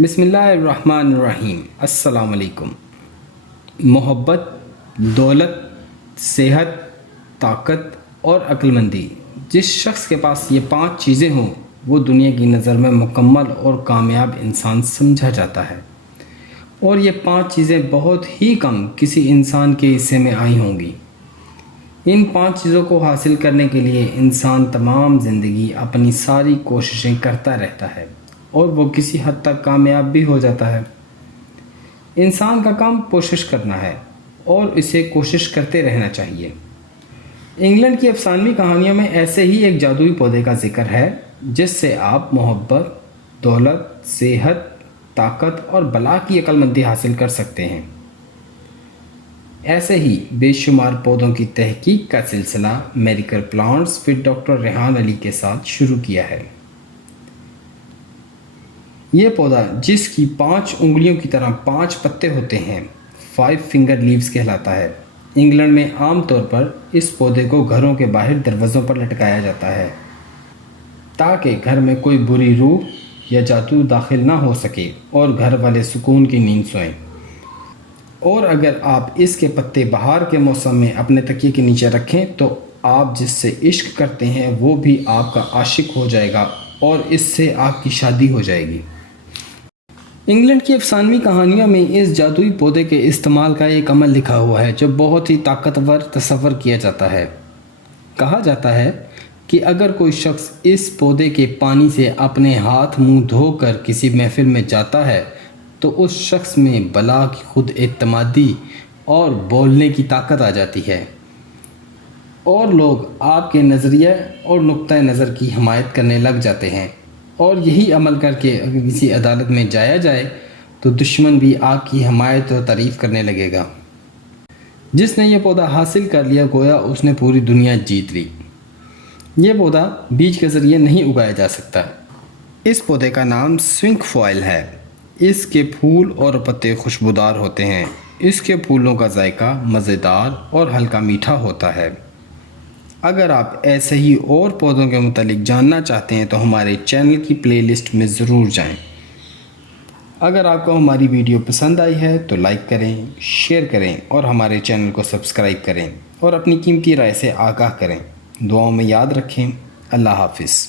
بسم اللہ الرحمن الرحیم۔ السلام علیکم۔ محبت، دولت، صحت، طاقت اور عقل مندی، جس شخص کے پاس یہ 5 چیزیں ہوں وہ دنیا کی نظر میں مکمل اور کامیاب انسان سمجھا جاتا ہے، اور یہ 5 چیزیں بہت ہی کم کسی انسان کے حصے میں آئی ہوں گی۔ ان 5 چیزوں کو حاصل کرنے کے لیے انسان تمام زندگی اپنی ساری کوششیں کرتا رہتا ہے اور وہ کسی حد تک کامیاب بھی ہو جاتا ہے۔ انسان کا کام کوشش کرنا ہے اور اسے کوشش کرتے رہنا چاہیے۔ انگلینڈ کی افسانوی کہانیوں میں ایسے ہی ایک جادوئی پودے کا ذکر ہے جس سے آپ محبت، دولت، صحت، طاقت اور بلا کی عقل مندی حاصل کر سکتے ہیں۔ ایسے ہی بے شمار پودوں کی تحقیق کا سلسلہ medical plants with doctor Rehan Ali کے ساتھ شروع کیا ہے۔ یہ پودا جس کی 5 انگلیوں کی طرح 5 پتے ہوتے ہیں 5 فنگر لیوز کہلاتا ہے۔ انگلینڈ میں عام طور پر اس پودے کو گھروں کے باہر دروازوں پر لٹکایا جاتا ہے تاکہ گھر میں کوئی بری روح یا جادو داخل نہ ہو سکے اور گھر والے سکون کی نیند سوئیں۔ اور اگر آپ اس کے پتے بہار کے موسم میں اپنے تکیے کے نیچے رکھیں تو آپ جس سے عشق کرتے ہیں وہ بھی آپ کا عاشق ہو جائے گا اور اس سے آپ کی شادی ہو جائے گی۔ انگلینڈ کی افسانوی کہانیوں میں اس جادوئی پودے کے استعمال کا ایک عمل لکھا ہوا ہے جو بہت ہی طاقتور تصور کیا جاتا ہے۔ کہا جاتا ہے کہ اگر کوئی شخص اس پودے کے پانی سے اپنے ہاتھ منہ دھو کر کسی محفل میں جاتا ہے تو اس شخص میں بلا کی خود اعتمادی اور بولنے کی طاقت آ جاتی ہے، اور لوگ آپ کے نظریہ اور نقطہ نظر کی حمایت کرنے لگ جاتے ہیں، اور یہی عمل کر کے اگر کسی عدالت میں جایا جائے تو دشمن بھی آپ کی حمایت اور تعریف کرنے لگے گا۔ جس نے یہ پودا حاصل کر لیا گویا اس نے پوری دنیا جیت لی۔ یہ پودا بیج کے ذریعے نہیں اگایا جا سکتا۔ اس پودے کا نام سوینک فوائل ہے۔ اس کے پھول اور پتے خوشبودار ہوتے ہیں۔ اس کے پھولوں کا ذائقہ مزیدار اور ہلکا میٹھا ہوتا ہے۔ اگر آپ ایسے ہی اور پودوں کے متعلق جاننا چاہتے ہیں تو ہمارے چینل کی پلے لسٹ میں ضرور جائیں۔ اگر آپ کو ہماری ویڈیو پسند آئی ہے تو لائک کریں، شیئر کریں اور ہمارے چینل کو سبسکرائب کریں اور اپنی قیمتی رائے سے آگاہ کریں۔ دعاؤں میں یاد رکھیں۔ اللہ حافظ۔